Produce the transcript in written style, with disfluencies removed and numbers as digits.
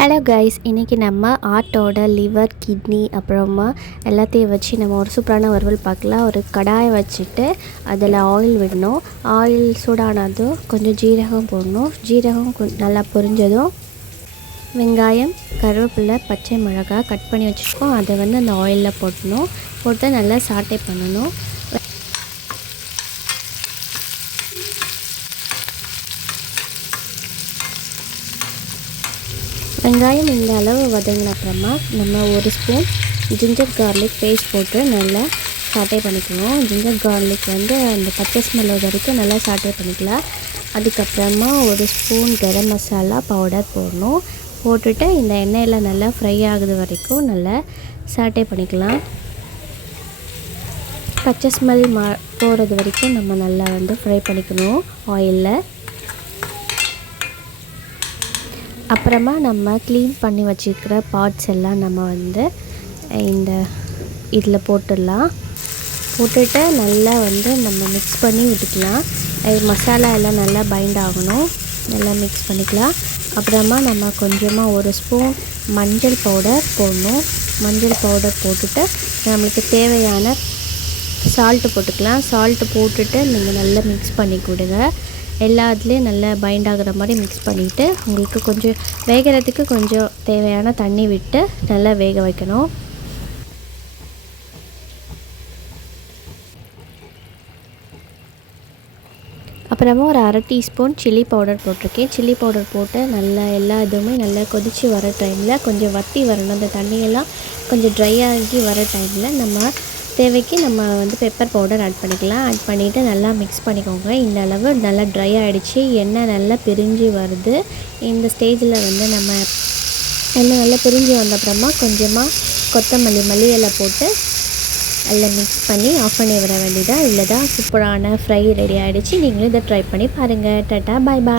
Hello guys, இன்றைக்கி நம்ம ஆட்டோட லிவர், கிட்னி அப்புறமா எல்லாத்தையும் வச்சு நம்ம ஒரு சூப்பரான வறுவல் பார்க்கலாம். ஒரு கடாயை வச்சுட்டு அதில் ஆயில் விடணும். ஆயில் சூடானதும் கொஞ்சம் ஜீரகம் போடணும். ஜீரகம் நல்லா பொரிஞ்சதும் வெங்காயம், கருவேப்பிலை, பச்சை மிளகாய் கட் பண்ணி வச்சுருக்கோம். அதை அந்த ஆயிலில் போட்டு நல்லா சாட்டே பண்ணணும். வெங்காயம் இந்த அளவு வதங்கின அப்புறமா நம்ம ஒரு ஸ்பூன் ஜிஞ்சர் கார்லிக் பேஸ்ட் போட்டு நல்லா சாட்டே பண்ணிக்கணும். ஜிஞ்சர் கார்லிக் அந்த பச்சை ஸ்மெல் வரைக்கும் நல்லா சாட்டே பண்ணிக்கலாம். அதுக்கப்புறமா ஒரு ஸ்பூன் கரம் மசாலா பவுடர் போடணும். போட்டுட்டு இந்த எண்ணெயில் நல்லா ஃப்ரை ஆகுது வரைக்கும் நல்லா சாட்டே பண்ணிக்கலாம். பச்சை ஸ்மெல் போகிறது வரைக்கும் நம்ம நல்லா ஃப்ரை பண்ணிக்கணும் ஆயிலில். அப்புறமா நம்ம க்ளீன் பண்ணி வச்சுருக்கிற பார்ட்ஸ் எல்லாம் நம்ம இந்த இதில் போட்டுடலாம். போட்டுட்டு நல்லா நம்ம மிக்ஸ் பண்ணி விட்டுக்கலாம். மசாலா எல்லாம் நல்லா பைண்ட் ஆகணும். நல்லா மிக்ஸ் பண்ணிக்கலாம். அப்புறமா நம்ம கொஞ்சமாக ஒரு ஸ்பூன் மஞ்சள் பவுடர் போடணும். மஞ்சள் பவுடர் போட்டுட்டு நம்மளுக்கு தேவையான சால்ட்டு போட்டுக்கலாம். சால்ட்டு போட்டுட்டு நீங்கள் நல்லா மிக்ஸ் பண்ணி கொடுங்க. எல்லாத்துலேயும் நல்லா பைண்ட் ஆகிற மாதிரி மிக்ஸ் பண்ணிவிட்டு உங்களுக்கு கொஞ்சம் வேகிறதுக்கு கொஞ்சம் தேவையான தண்ணி விட்டு நல்லா வேக வைக்கணும். அப்புறமா ஒரு அரை டீஸ்பூன் சில்லி பவுடர் போட்டிருக்கேன். சில்லி பவுடர் போட்டு நல்லா எல்லா இதுவுமே நல்லா கொதித்து வர டைமில் கொஞ்சம் வற்றி வரணும். அந்த தண்ணியெல்லாம் கொஞ்சம் ட்ரை ஆகி வர டைமில் நம்ம தேவைக்கு நம்ம பெப்பர் பவுடர் ஆட் பண்ணிக்கலாம். ஆட் பண்ணிவிட்டு நல்லா மிக்ஸ் பண்ணிக்கோங்க. இந்த அளவு நல்லா ட்ரை ஆகிடுச்சு. எண்ணெய் நல்லா பிரிஞ்சு வருது. இந்த ஸ்டேஜில் நம்ம எண்ணெய் நல்லா பிரிஞ்சு வந்த அப்புறமா கொஞ்சமாக கொத்தமல்லி, மல்லி இலை போட்டு நல்லா மிக்ஸ் பண்ணி ஆஃப் பண்ணி விட வேண்டியதாக. இதில் தான் சூப்பரான ஃப்ரை ரெடி ஆகிடுச்சு. நீங்களும் இதை ட்ரை பண்ணி பாருங்கள். டாட்டா, பாய் பாய்.